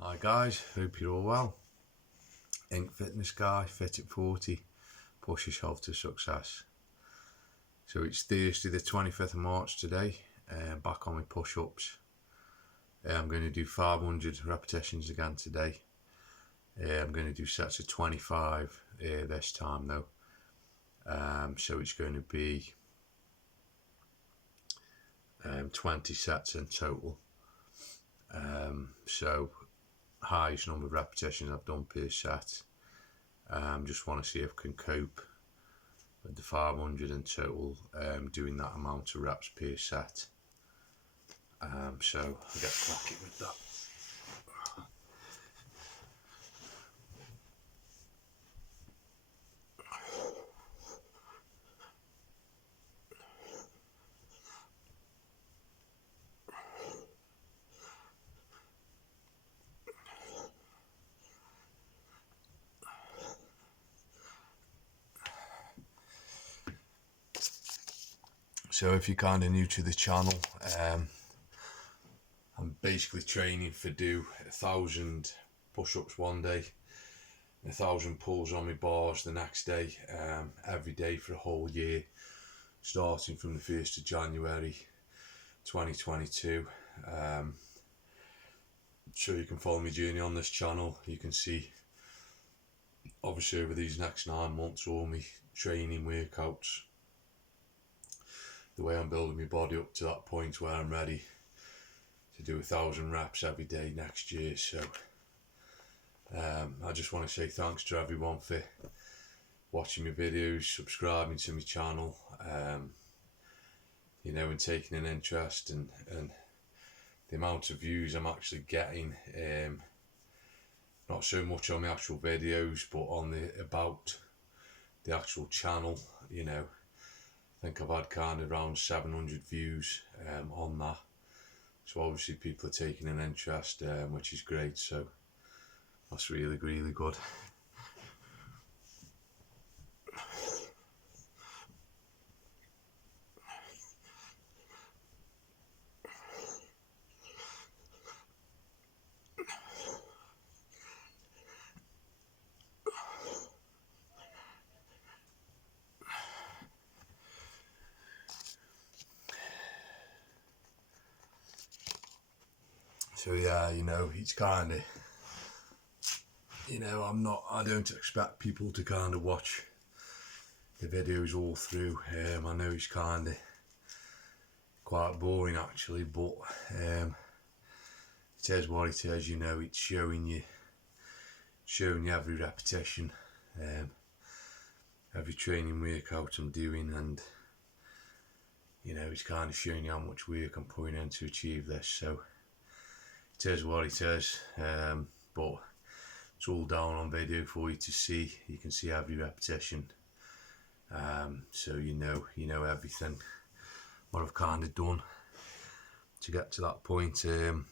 Hi guys, hope you're all well. Ink Fitness Guy, Fit at 40, push yourself to success. So it's Thursday the 25th of March today, back on my push-ups. I'm going to do 500 repetitions again today. I'm going to do sets of 25 this time though. So it's going to be 20 sets in total. So highest number of repetitions I've done per set. Just want to see if I can cope with the 500 in total, doing that amount of reps per set. So I'll get cracking with that. So if you're kind of new to the channel, I'm basically training for do 1,000 push-ups one day, 1,000 pulls on my bars the next day, every day for a whole year, starting from the 1st of January 2022. So you can follow my journey on this channel. You can see obviously over these next 9 months all my training workouts, the way I'm building my body up to that point where I'm ready to do 1,000 reps every day next year. So I just want to say thanks to everyone for watching my videos, subscribing to my channel, and taking an interest, and the amount of views I'm actually getting, not so much on the actual videos but on the actual channel. I think I've had kind of around 700 views on that, so obviously people are taking an interest, which is great, so that's really good. So yeah, it's kind of, I don't expect people to kind of watch the videos all through. I know it's kind of quite boring actually, but it is what it is. It's showing you every repetition, every training workout I'm doing, and it's kind of showing you how much work I'm putting in to achieve this. So it is what it is, but it's all down on video for you to see. You can see every repetition, so you know everything what I've kind of done to get to that point. And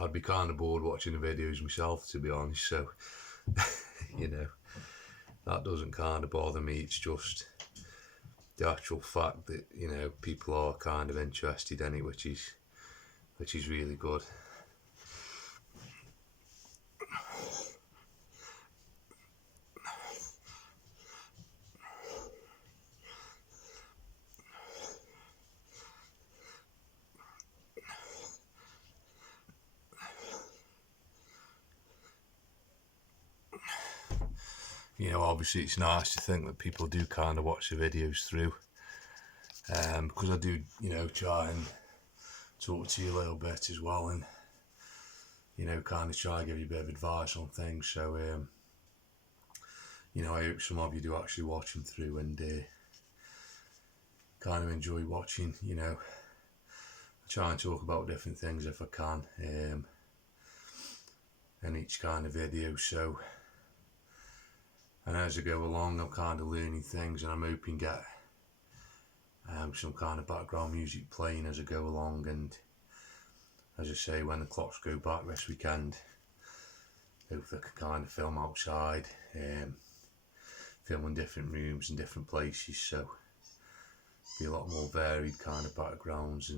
I'd be kind of bored watching the videos myself, to be honest, so that doesn't kind of bother me. It's just the actual fact that people are kind of interested in it, which is really good. Obviously it's nice to think that people do kind of watch the videos through, because I do try and talk to you a little bit as well, and kind of try and give you a bit of advice on things. So I hope some of you do actually watch them through and kind of enjoy watching. I try and talk about different things if I can in each kind of video. So, and as I go along, I'm kind of learning things, and I'm hoping get some kind of background music playing as I go along. And as I say, when the clocks go back this weekend, hopefully I can kind of film outside, film in different rooms and different places, so be a lot more varied kind of backgrounds,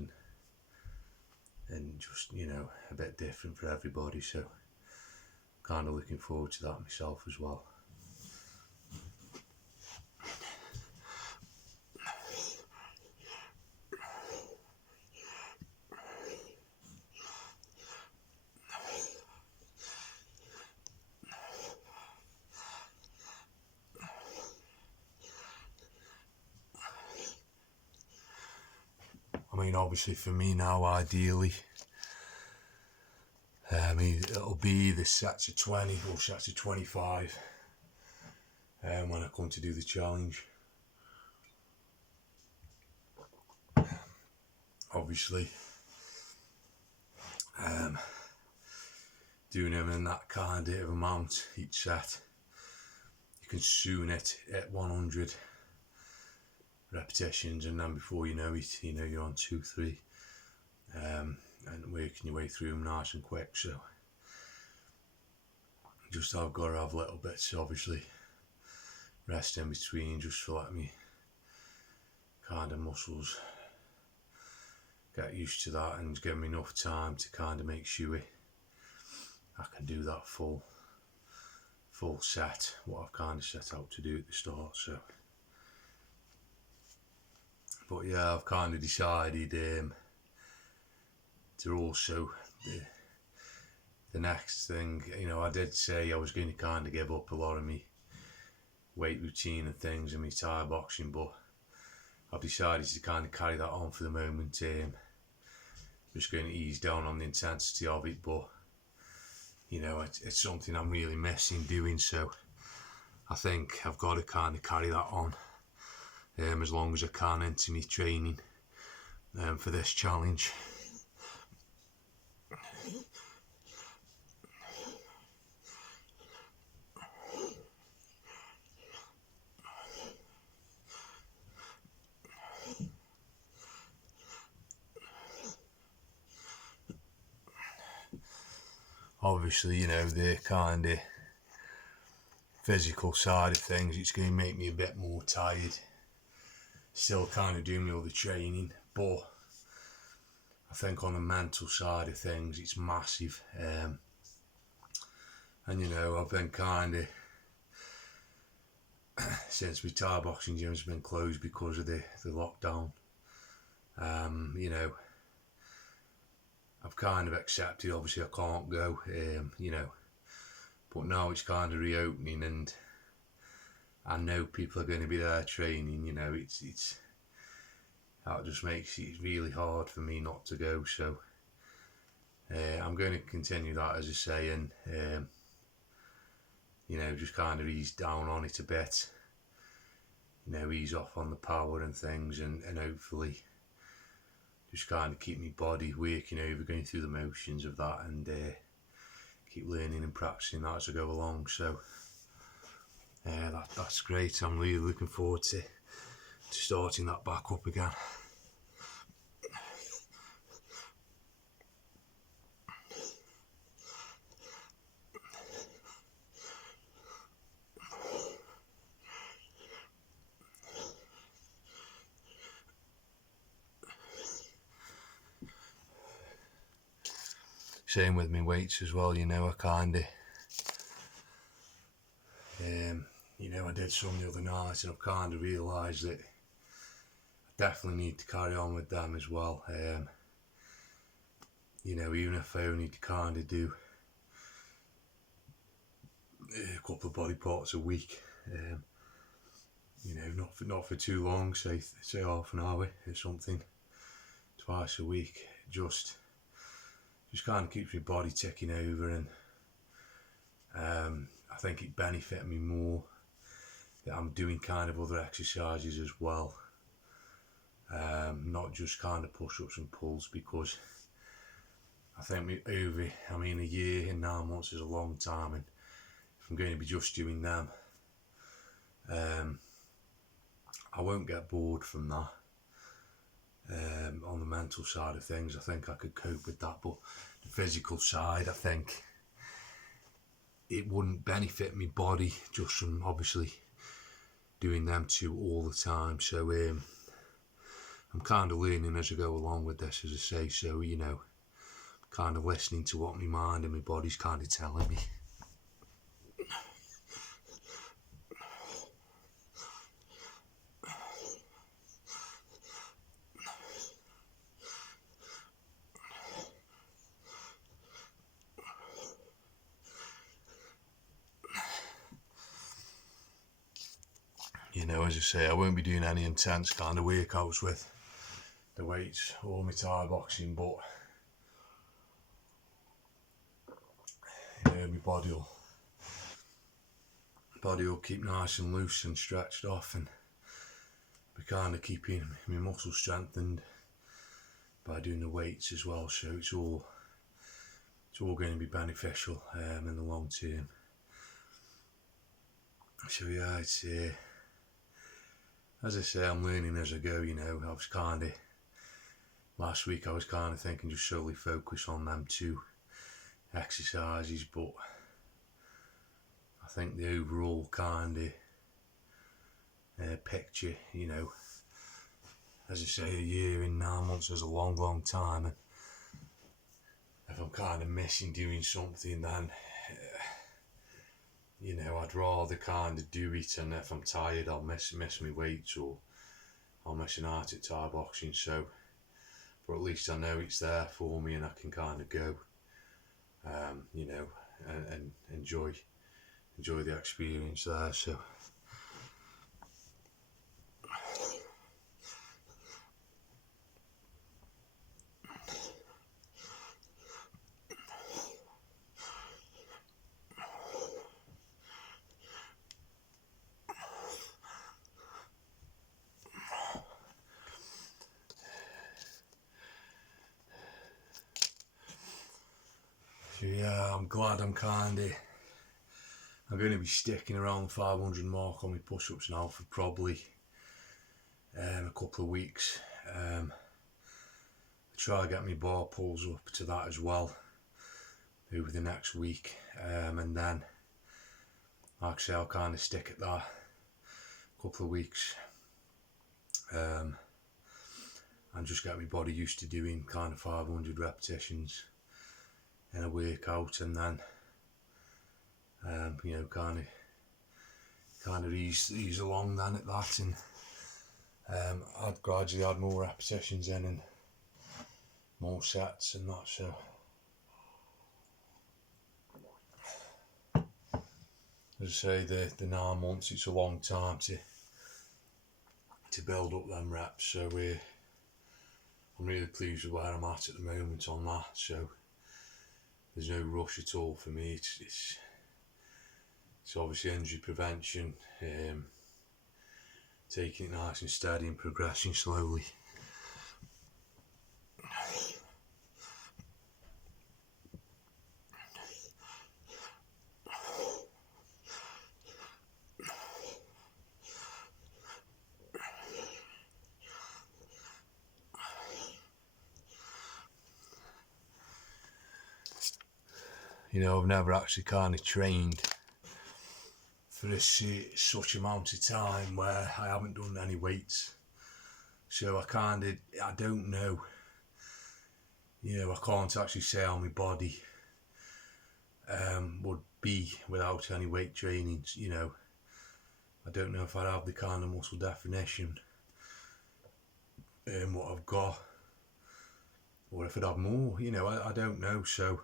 and just, you know, a bit different for everybody, so kind of looking forward to that myself as well. I mean, obviously for me now, ideally, I mean, it'll be the sets of 20 or sets of 25 when I come to do the challenge. Obviously, doing them in that kind of amount each set, you can soon hit 100 repetitions, and then before you know it, you know, you're on 2, 3, and working your way through them nice and quick. So just I've got to have little bits, obviously, rest in between, just to let me kind of muscles get used to that and give me enough time to kind of make sure I can do that full set, what I've kind of set out to do at the start. So, but yeah, I've kind of decided to also the next thing, you know, I did say I was going to kind of give up a lot of me weight routine and things and me Thai boxing, but I've decided to kind of carry that on for the moment. Just going to ease down on the intensity of it, but you know, it's something I'm really missing doing, so I think I've got to kind of carry that on as long as I can into me training for this challenge. Obviously, you know, the kind of physical side of things, it's going to make me a bit more tired. Still kind of doing all the training, but I think on the mental side of things, it's massive. And you know, I've been kind of, since my Thai boxing gym's been closed because of the lockdown, you know, I've kind of accepted, obviously I can't go, you know, but now it's kind of reopening and I know people are going to be there training, you know, it's that just makes it really hard for me not to go. So I'm going to continue that, as I say, and you know, just kind of ease down on it a bit, you know, ease off on the power and things, and hopefully just kind of keep my body working over, going through the motions of that, and keep learning and practicing that as I go along. So that's great. I'm really looking forward to starting that back up again. Same with my weights as well, you know, I kind of, you know, I did some the other night and I've kind of realised that I definitely need to carry on with them as well. You know, even if I only kind of do a couple of body parts a week, you know, not for too long, say half an hour or something, twice a week, just kind of keeps my body ticking over, and I think it benefit me more that I'm doing kind of other exercises as well, not just kind of push-ups and pulls, because I think a year and 9 months is a long time, and if I'm going to be just doing them, I won't get bored from that. On the mental side of things, I think I could cope with that, but the physical side, I think it wouldn't benefit my body just from obviously doing them two all the time. So I'm kind of learning as I go along with this, as I say. So, you know, kind of listening to what my mind and my body's kind of telling me. You know, as I say, I won't be doing any intense kind of workouts with the weights or my Thai boxing, but you know, my body will keep nice and loose and stretched off, and be kind of keeping my muscles strengthened by doing the weights as well. So it's all going to be beneficial in the long term. So yeah, it's as I say, I'm learning as I go. You know, I was kind of last week I was kind of thinking just solely focus on them 2 exercises, but I think the overall kind of picture, you know, as I say, a year and 9 months is a long time, and if I'm kind of missing doing something, then you know, I'd rather kind of do it, and if I'm tired I'll miss my weights, or I'll miss an out at Thai boxing. So but at least I know it's there for me and I can kind of go you know, and enjoy the experience there. So yeah, I'm glad I'm going to be sticking around the 500 mark on my push-ups now for probably a couple of weeks. Try to get my bar pulls up to that as well over the next week, and then like I say, I'll kind of stick at that a couple of weeks, and just get my body used to doing kind of 500 repetitions in a workout, and then you know, kind of ease along then at that, and I'd gradually add more repetitions in and more sets and that. So as I say, the 9 months, it's a long time to build up them reps, so I'm really pleased with where I'm at the moment on that. So there's no rush at all for me. It's obviously injury prevention, taking it nice and steady and progressing slowly. You know, I've never actually kind of trained for such amount of time where I haven't done any weights. So I don't know. You know, I can't actually say how my body would be without any weight training. You know, I don't know if I'd have the kind of muscle definition what I've got, or if I'd have more. You know, I don't know. So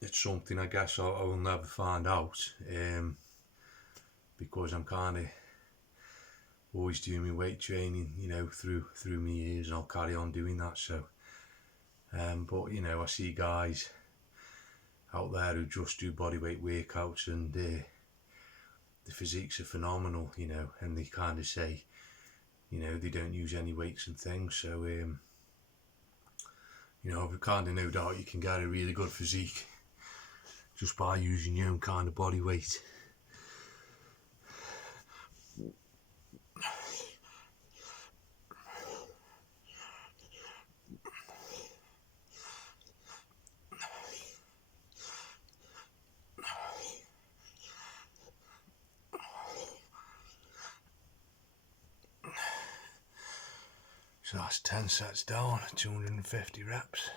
it's something I guess I will never find out, because I'm kind of always doing my weight training, you know, through my years, and I'll carry on doing that. So but you know, I see guys out there who just do bodyweight workouts, and the physiques are phenomenal, you know, and they kind of say, you know, they don't use any weights and things. So you know, I've kind of no doubt you can get a really good physique just by using your own kind of body weight. So that's 10 sets down, 250 reps.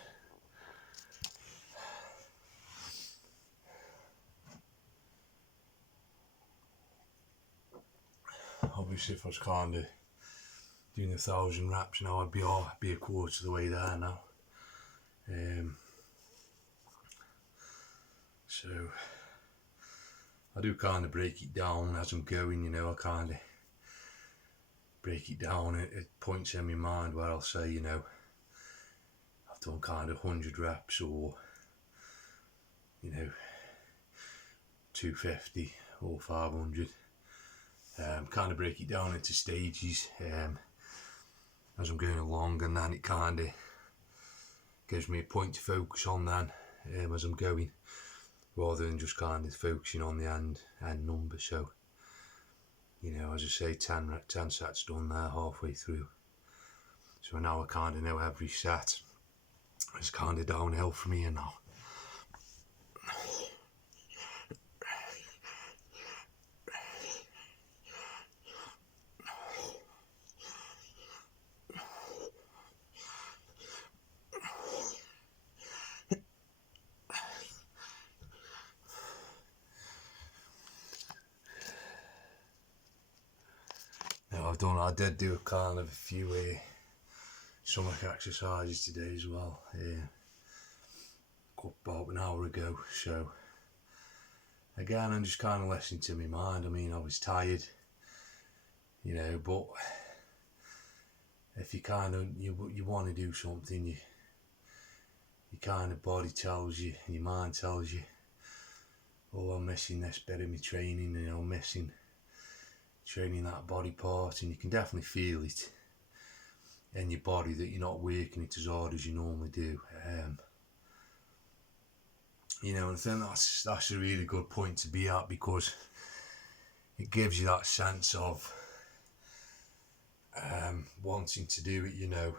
Obviously if I was kind of doing 1,000 reps now, I'd be a quarter of the way there now. So I do kind of break it down as I'm going, you know. I kind of break it down at points in my mind where I'll say, you know, I've done kind of 100 reps, or, you know, 250 or 500. Kind of break it down into stages as I'm going along, and then it kind of gives me a point to focus on then as I'm going, rather than just kind of focusing on the end number. So, you know, as I say, 10 sets done there halfway through. So now I kind of know every set. It's kind of downhill from here now. Now I did do a kind of a few stomach exercises today as well, about an hour ago. So again, I'm just kind of listening to my mind. I mean, I was tired, you know, but if you kind of you want to do something, your kind of body tells you, and your mind tells you, oh, I'm missing this bit of my training, you know, I'm missing training that body part, and you can definitely feel it in your body that you're not working it as hard as you normally do. You know, and I think that's a really good point to be at, because it gives you that sense of wanting to do it. You know,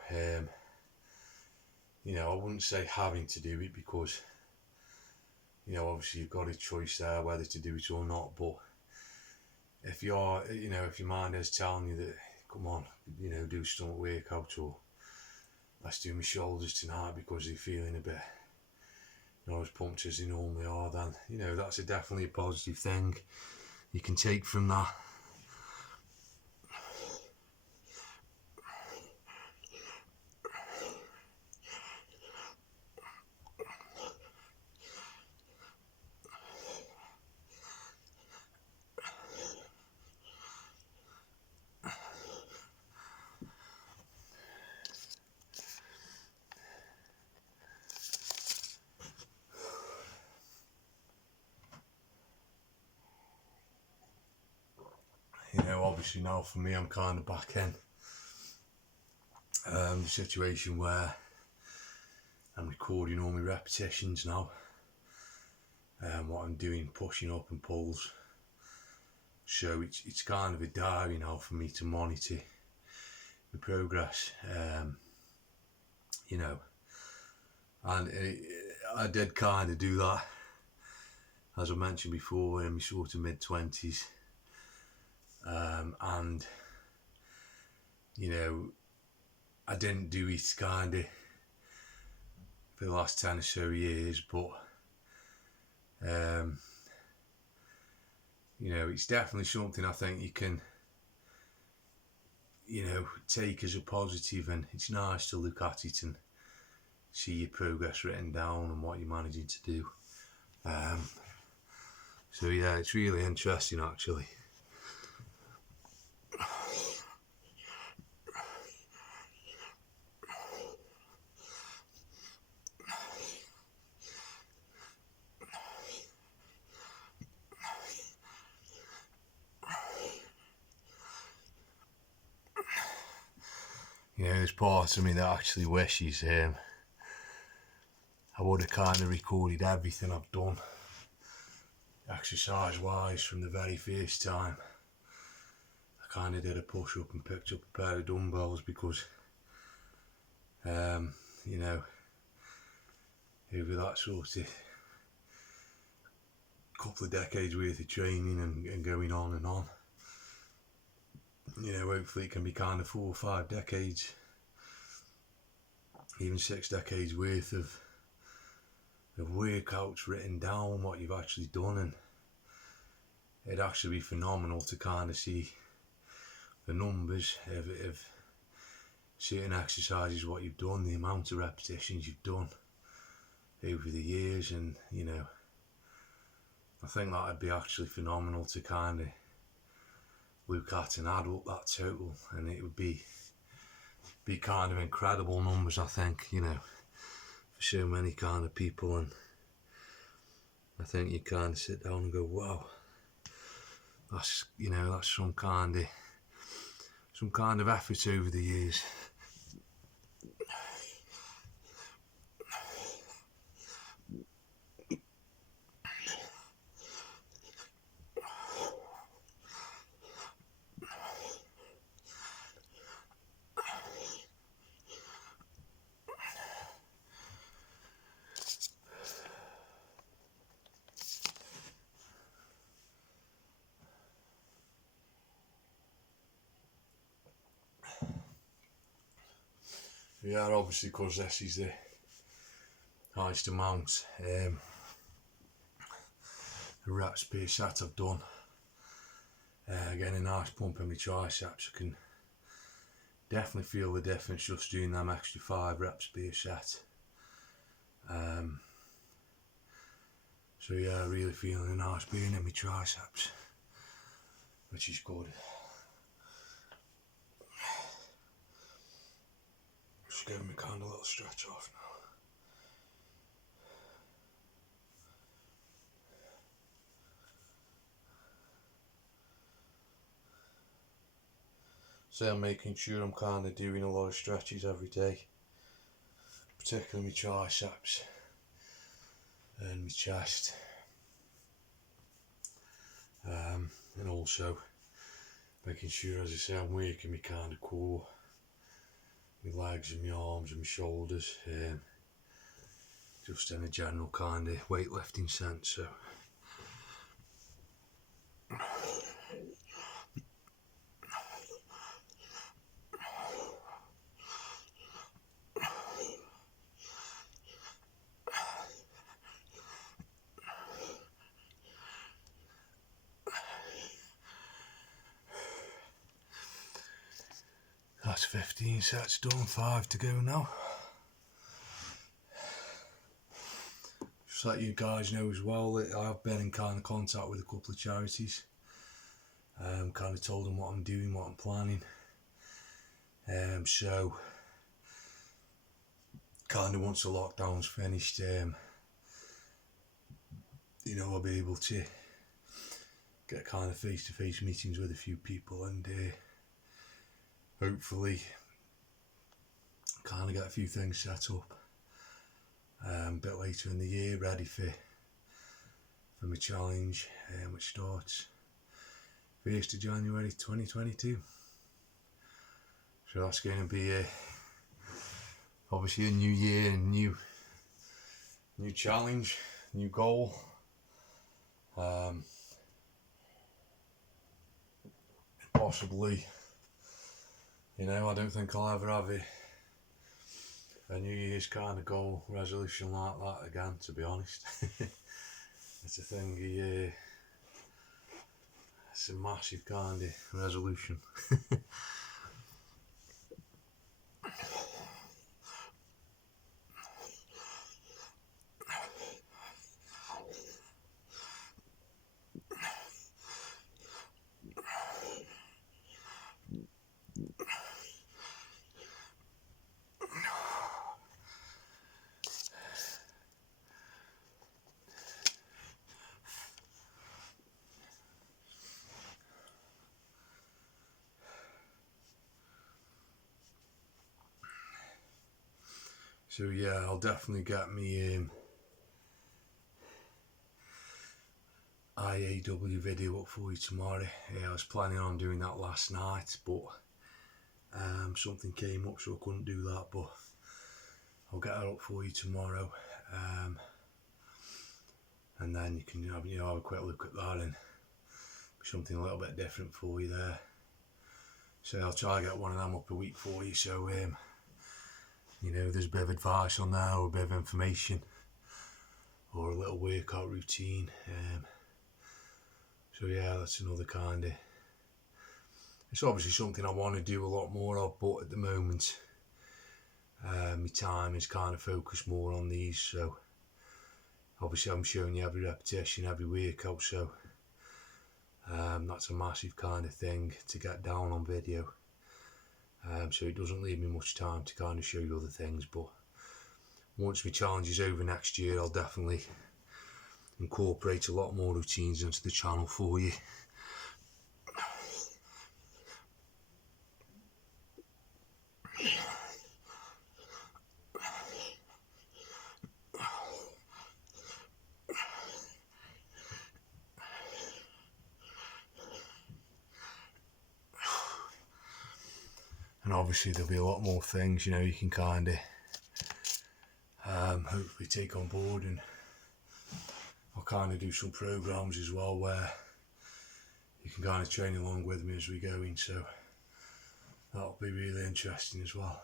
I wouldn't say having to do it, because, you know, obviously you've got a choice there whether to do it or not. But if you're, you know, if your mind is telling you that, come on, you know, do stomach workout, or let's do my shoulders tonight because they're feeling a bit not as pumped as they normally are, then, you know, that's definitely a positive thing you can take from that. You know, obviously now for me, I'm kind of back in the situation where I'm recording all my repetitions now, what I'm doing, pushing up and pulls. So it's kind of a diary now for me to monitor my progress, you know. And I did kind of do that, as I mentioned before, in my sort of mid-20s. And, you know, I didn't do it kind of for the last 10 or so years, but, you know, it's definitely something I think you can, you know, take as a positive, and it's nice to look at it and see your progress written down and what you're managing to do. So yeah, it's really interesting actually. You know, there's part of me that actually wishes I would have kind of recorded everything I've done exercise wise from the very first time I kind of did a push up and picked up a pair of dumbbells, because you know, over that sort of couple of decades worth of training and going on and on, you know, hopefully it can be kind of 4 or 5 decades, even 6 decades worth of workouts written down, what you've actually done. And it'd actually be phenomenal to kind of see the numbers of certain exercises, what you've done, the amount of repetitions you've done over the years, and I think that'd be actually phenomenal to kind of look at and add up that total, and it would be kind of incredible numbers, I think, for so many kind of people. And I think you kind of sit down and go, wow, that's that's some kind of effort over the years. Yeah, obviously, because this is the highest amount reps per set I've done. Getting a nice pump in my triceps, I can definitely feel the difference just doing them extra 5 reps per set. So yeah, really feeling a nice burn in my triceps, which is good. Just giving me kind of a little stretch off now. So I'm making sure I'm kind of doing a lot of stretches every day, particularly my triceps and my chest, and also making sure, as I say, I'm working my kind of core, my legs and my arms and my shoulders, just in a general kind of weightlifting sense. So that's 15 sets done, 5 to go now. Just let you guys know as well that I've been in kind of contact with a couple of charities. Kind of told them what I'm doing, what I'm planning. So kind of once the lockdown's finished, I'll be able to get kind of face-to-face meetings with a few people, and hopefully kind of get a few things set up a bit later in the year, ready for my challenge, which starts 1st of January 2022. So that's going to be obviously a new year and new challenge, new goal. Possibly, I don't think I'll ever have a New Year's kind of goal resolution like that again, to be honest. It's a thing, it's a massive kind of resolution. So yeah, I'll definitely get me IAW video up for you tomorrow. I was planning on doing that last night, but something came up, so I couldn't do that. But I'll get it up for you tomorrow, and then you can have a quick look at that and something a little bit different for you there. So I'll try to get one of them up a week for you. So there's a bit of advice on there, or a bit of information, or a little workout routine. So yeah, that's another kind of It's obviously something I want to do a lot more of, but at the moment my time is kind of focused more on these. So obviously I'm showing you every repetition, every workout, so that's a massive kind of thing to get down on video. So it doesn't leave me much time to kind of show you other things, but once my challenge is over next year, I'll definitely incorporate a lot more routines into the channel for you. And obviously there'll be a lot more things, you know, you can kind of hopefully take on board, and I'll kind of do some programs as well where you can kind of train along with me as we go in, so that'll be really interesting as well.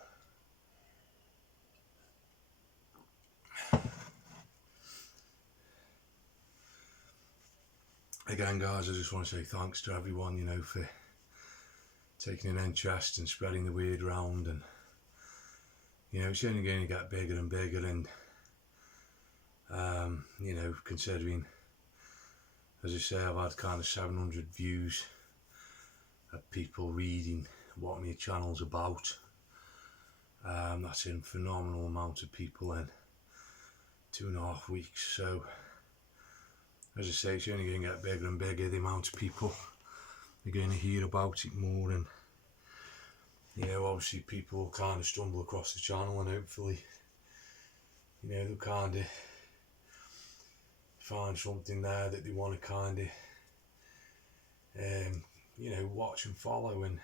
Again guys, I just want to say thanks to everyone, you know, for taking an interest and spreading the word around, and you know, it's only going to get bigger and bigger, and you know, considering, as I say, I've had kind of 700 views of people reading what my channel's about. That's a phenomenal amount of people in 2.5 weeks. So as I say, it's only going to get bigger and bigger, the amount of people are going to hear about it more, and you know, obviously people will kind of stumble across the channel, and hopefully, you know, they'll kind of find something there that they want to kind of you know, watch and follow, and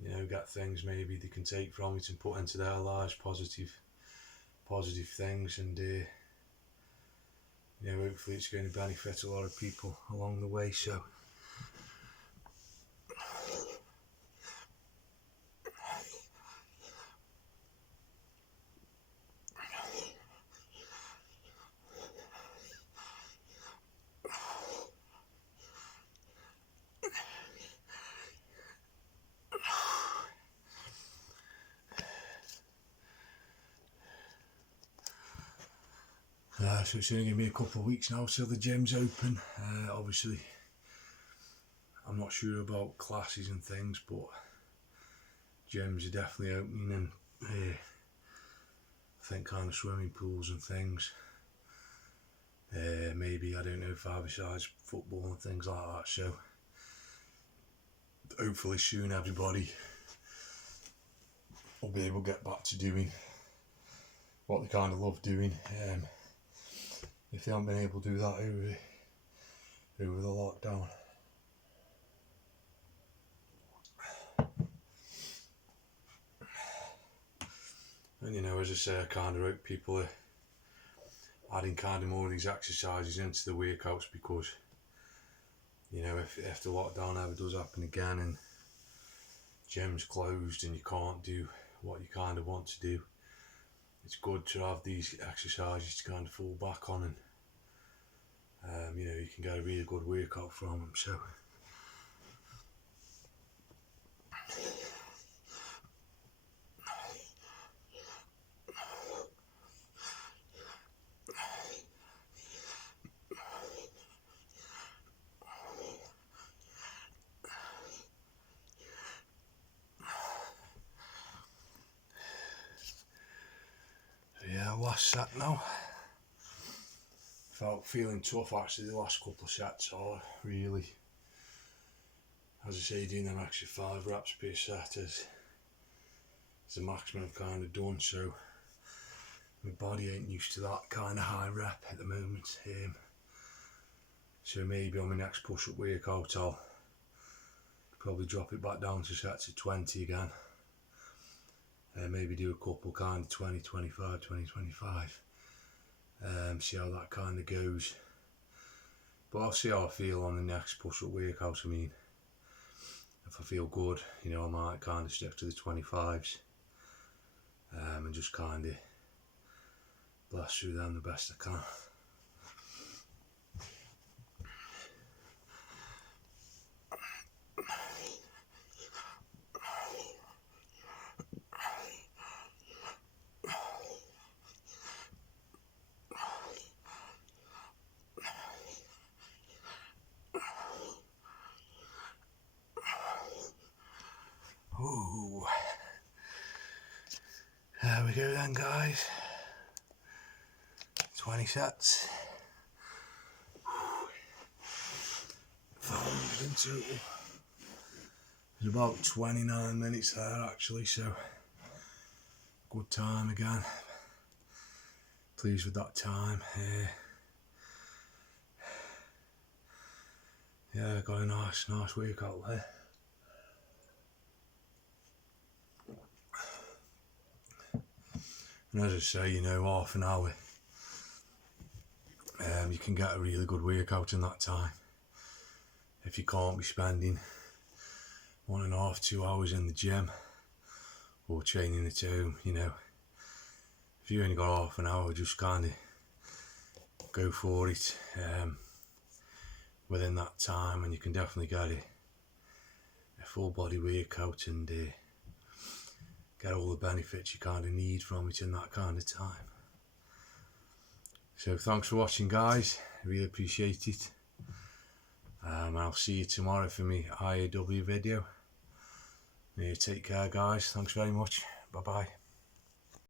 you know, get things maybe they can take from it and put into their lives, positive things, and you know, hopefully it's going to benefit a lot of people along the way. So so it's only going to be a couple of weeks now till the gym's open. Obviously I'm not sure about classes and things, but gyms are definitely opening, and I think kind of swimming pools and things, maybe, I don't know, 5-a-side football and things like that. So hopefully soon everybody will be able to get back to doing what they kind of love doing, if they haven't been able to do that over the lockdown. And you know, as I say, I kind of hope people are adding kind of more of these exercises into the workouts, because you know, if the lockdown ever does happen again and gyms closed and you can't do what you kind of want to do, it's good to have these exercises to kind of fall back on, and you know, you can get a really good workout from them. So yeah, last set now. Felt feeling tough actually. The last couple of sets are really, as I say, doing them extra 5 reps per set is the maximum I've kind of done. So my body ain't used to that kind of high rep at the moment. So maybe on my next push-up workout I'll probably drop it back down to sets of 20 again. Maybe do a couple kind of 20, 25, 20, 25. See how that kind of goes. But I'll see how I feel on the next push-up workout. I mean, if I feel good, you know, I might kind of stick to the 25s, and just kind of blast through them the best I can. we go then, guys. 20 sets. 400 in total. There's about 29 minutes there actually, so good time again. Pleased with that time. Yeah, got a nice workout there. And as I say, you know, half an hour, you can get a really good workout in that time. If you can't be spending 1.5 to 2 hours in the gym or training at home, you know, if you only got half an hour, just kind of go for it within that time, and you can definitely get a full body workout and get all the benefits you kind of need from it in that kind of time. So thanks for watching, guys. I really appreciate it. I'll see you tomorrow for my IAW video. Take care, guys. Thanks very much. Bye bye.